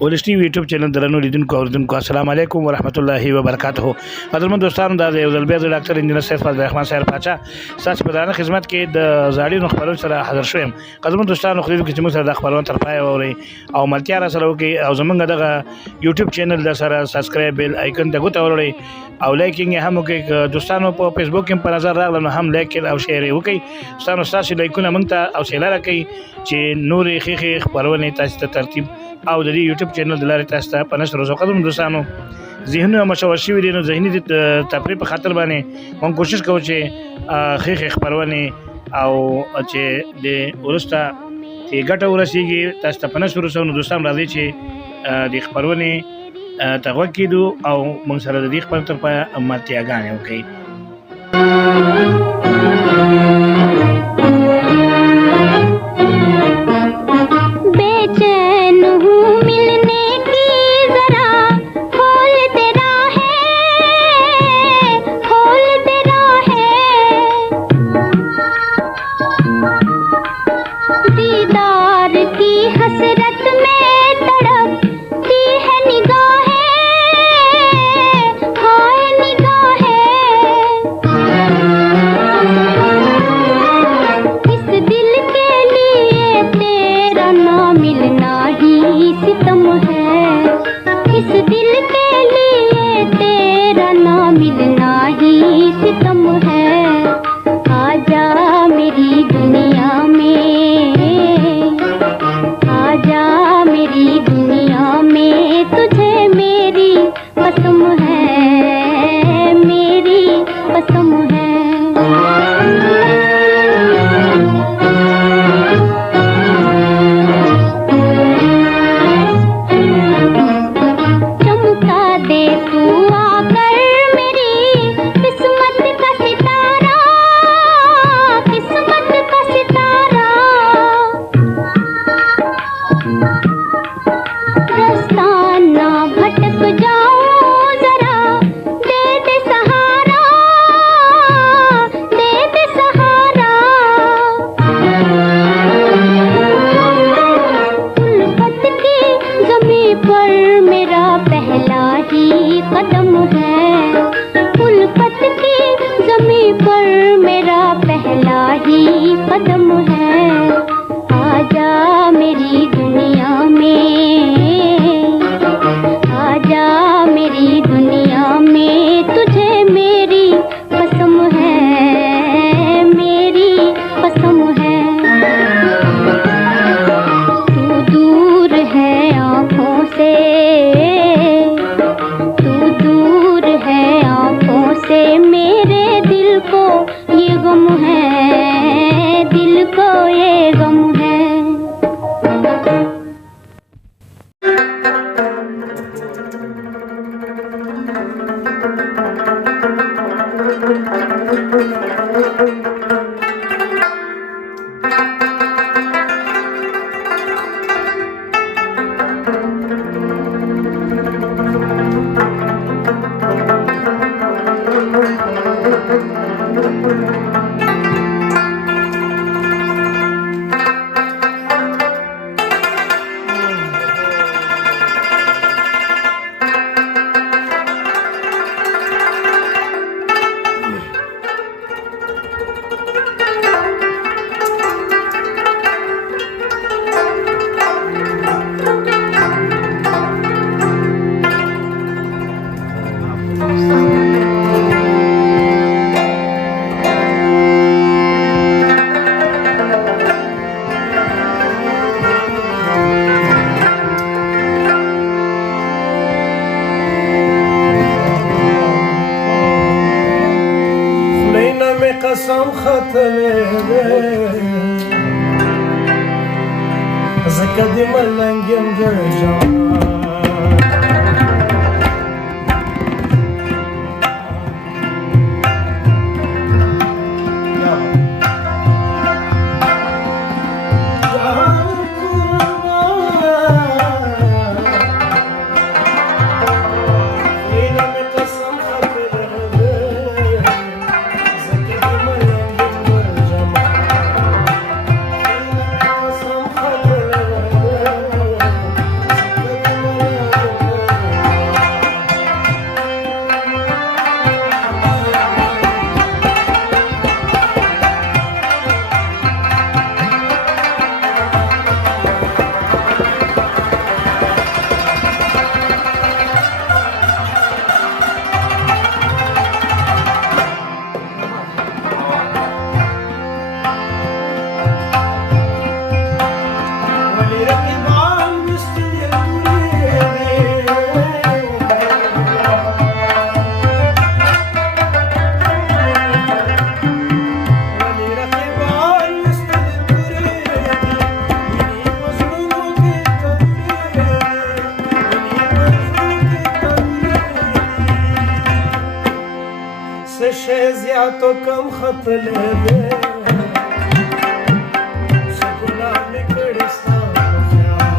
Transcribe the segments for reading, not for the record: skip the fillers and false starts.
ولش ټي وي یوټیوب چینل درنو لیدونکو اوریدونکو السلام علیکم ورحمت الله وبرکاته. قدرمن دوستانو دا یو ځل بیا د ډاکټر انجنیر سید فضل الرحمن صاحب پاچا ساس په دانه خدمت کې د زاړي خبرونو سره حاضر شوم. قدرمن دوستانو خو دې چې موږ سره د خبرونو تر پای اوري او ملتیا را سره وکي او زمونږ دغه یوټیوب چینل د سره سبسکرایب بیل آیکن ته غوته ورولي او لایکینګ هم وکي. دوستانو په فیسبوک کې په نظر راغله نو هم لایک او شیر وکي. دوستانو تاسو لایکونه مونږ ته او شیر راکړئ چې نورې خېخې خبرونه تاسو ته ترتیب او د یوټیوب چینل د لارې تاسو ته په نشر او قدم دوستانو ذهنونه مشوش شوي دي نو ذهني تفریح په خاطر باندې موږ کوشش کوو چې خېخې خبرونه او چې د ورسته چې ګټه ورسیږي تاسو ته په نشر او نو دوستان راځي چې د خبرونه تغوږ کیدو او موږ سره د دې خبرو تر پایه ملتیاګانې وکړي. قسم ختلې زکه دې ملنګم جوړ بیا تو کم خطلې دې شکولا مې کړې ستا په خیال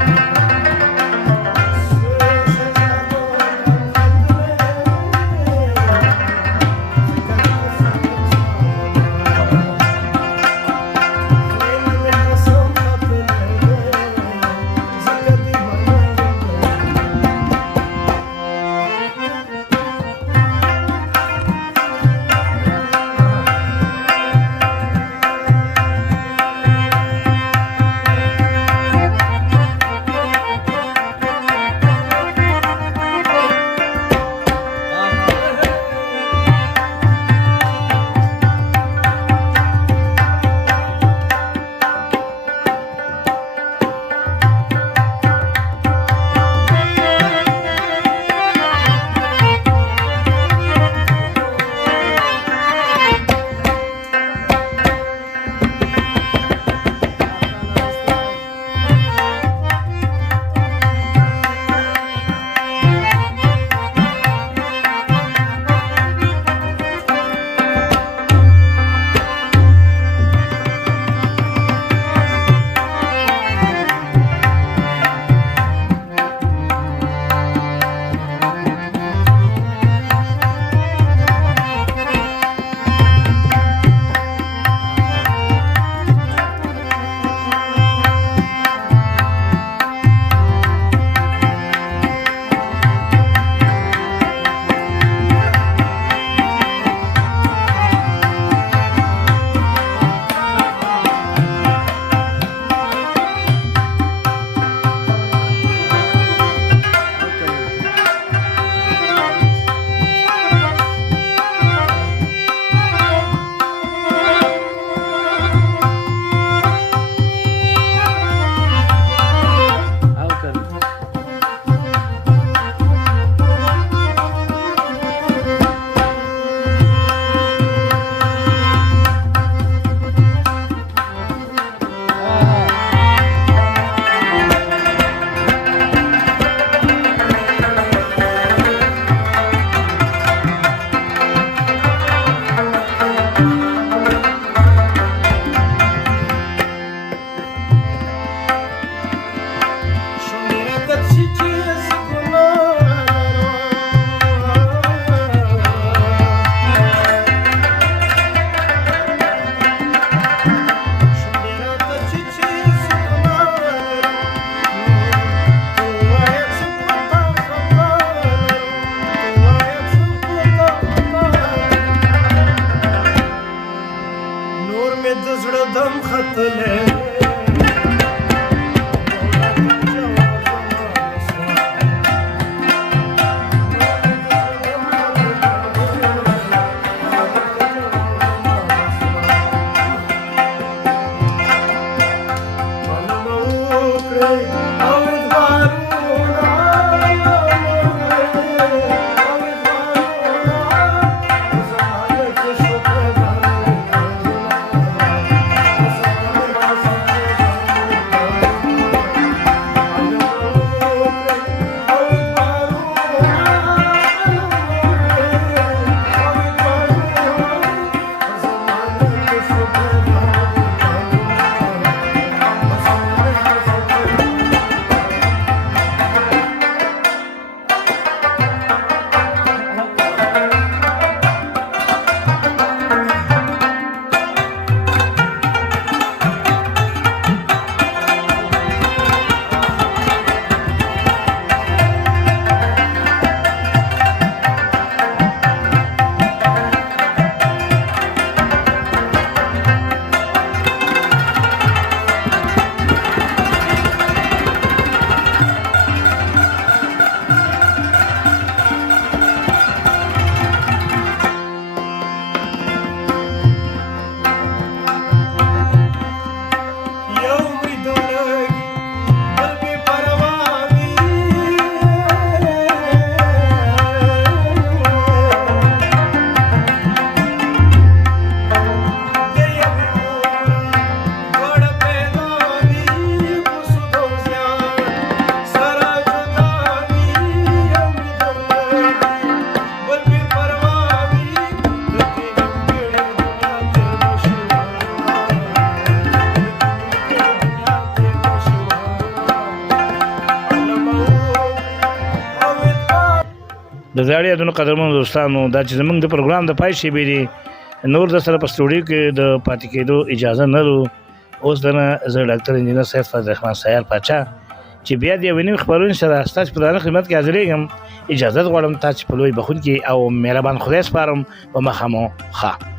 د زاړه یادونو قدرمنو دوستانو دا چې زمونږ د پروګرام د پای شیبې دي نور د سره په سټوډیو کې د پاتې کېدو اجازه نه لرو اوس دنه زه ډاکټر انجینر سید فضل الرحمن سیار پاچا چې بیا د یوې نوې خپرونې سره ستاسو په درانه خدمت کې حاضرېږم اجازه غواړم تاسو په لوی بخون کې او مهربان خدای سپارم په مخه مو ښه